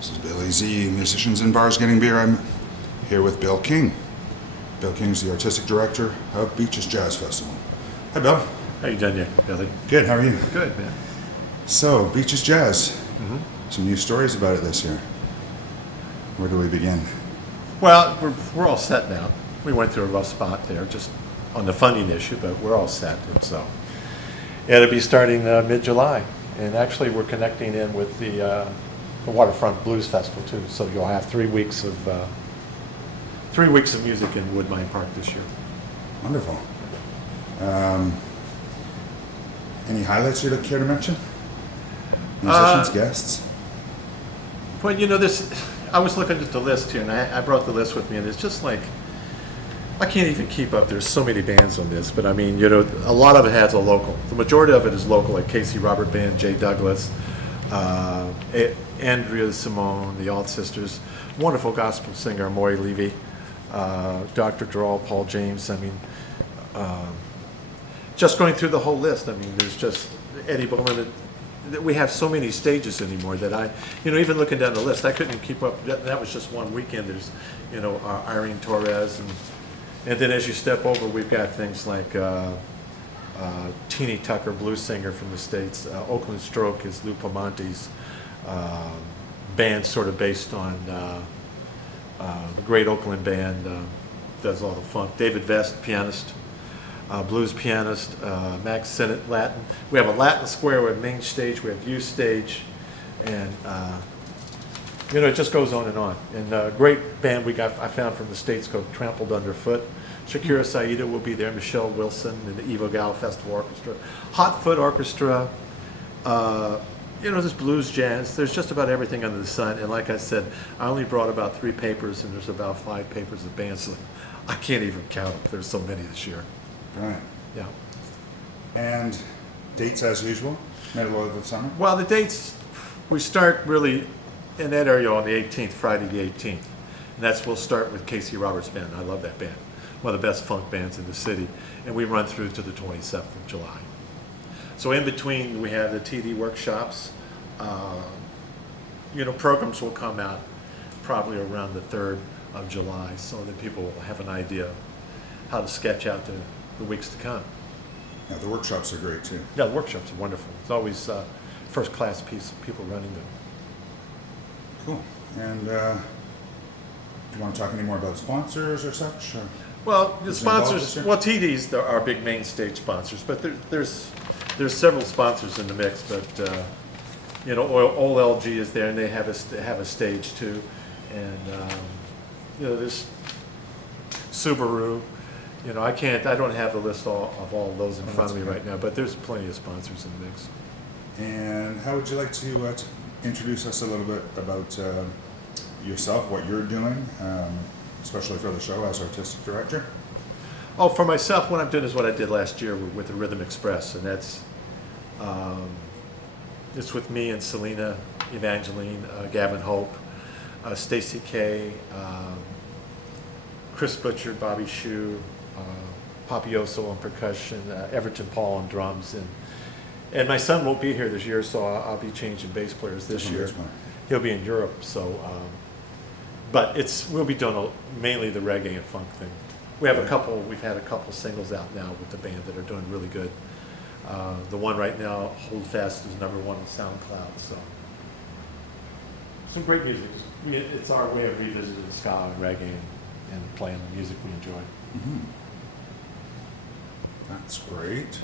This is yzee, Musicians in Bars Getting Beer. I'm here with Bill King. Bill King's the artistic director of Beaches Jazz Festival. Hi, Bill. How you doing, Billy? Good. How are you? Good, man. So, Beaches Jazz. Some new stories about it this year. Where do we begin? Well, we're all set now. We went through a rough spot there, just on the funding issue, but we're all set. And so it'll be starting mid-July, and actually we're connecting in with the Waterfront Blues Festival too. So you'll have 3 weeks of music in Woodbine Park this year. Wonderful. Any highlights you'd care to mention? Musicians, guests? Well, you know, I was looking at the list here, and I brought the list with me, and it's just like, I can't even keep up. There's so many bands on this, but I mean, you know, a lot of it has a local. The majority of it is local, like Casey Robert Band, Jay Douglas, Andrea Simone, the Alt Sisters, wonderful gospel singer, Maury Levy, Dr. Drawl, Paul James. I mean, just going through the whole list, I mean, there's just Eddie Bowen. We have so many stages anymore that even looking down the list, I couldn't keep up. That was just one weekend. There's, Irene Torres, and then as you step over, we've got things like Teeny Tucker, blues singer from the States. Oakland Stroke is Lou Pamonte's band, sort of based on the great Oakland band, does all the funk. David Vest, pianist. Blues pianist, Max Sennett, Latin. We have a Latin square, we have main stage, we have youth stage, and it just goes on. And a great band I found from the States called Trampled Underfoot. Shakira Saida will be there, Michelle Wilson, and the Evo Gal Festival Orchestra. Hot Foot Orchestra, there's blues, jazz, there's just about everything under the sun. And like I said, I only brought about 3 papers, and there's about 5 papers of bands. So I can't even count them, there's so many this year. Right. Yeah. And dates as usual, middle of the summer? Well, the dates, we start really in that area on the 18th, Friday the 18th. And we'll start with Casey Roberts Band. I love that band. One of the best funk bands in the city. And we run through to the 27th of July. So in between, we have the TD workshops. Programs will come out probably around the 3rd of July, so that people will have an idea how to sketch out the weeks to come. Yeah, the workshops are great too. Yeah, the workshops are wonderful. It's always first class piece of people running them. Cool. And do you want to talk any more about sponsors or such? Or well, the sponsors, TD's are our big main stage sponsors, but there's several sponsors in the mix. But OLG is there, and they have a stage too, and there's Subaru. I don't have the list of all of those in front of me right now, but there's plenty of sponsors in the mix. And how would you like to introduce us a little bit about yourself, what you're doing, especially for the show as artistic director? Oh, for myself, what I'm doing is what I did last year with the Rhythm Express, and that's it's with me and Selena, Evangeline, Gavin Hope, Stacy Kay, Chris Butcher, Bobby Shue, Papioso on percussion, Everton Paul on drums, and my son won't be here this year, so I'll be changing bass players this year. He'll be in Europe, so but we'll be doing mainly the reggae and funk thing. We've had a couple singles out now with the band that are doing really good. The one right now, Hold Fast, is #1 on SoundCloud. So some great music. It's our way of revisiting ska and reggae and playing the music we enjoy. That's great.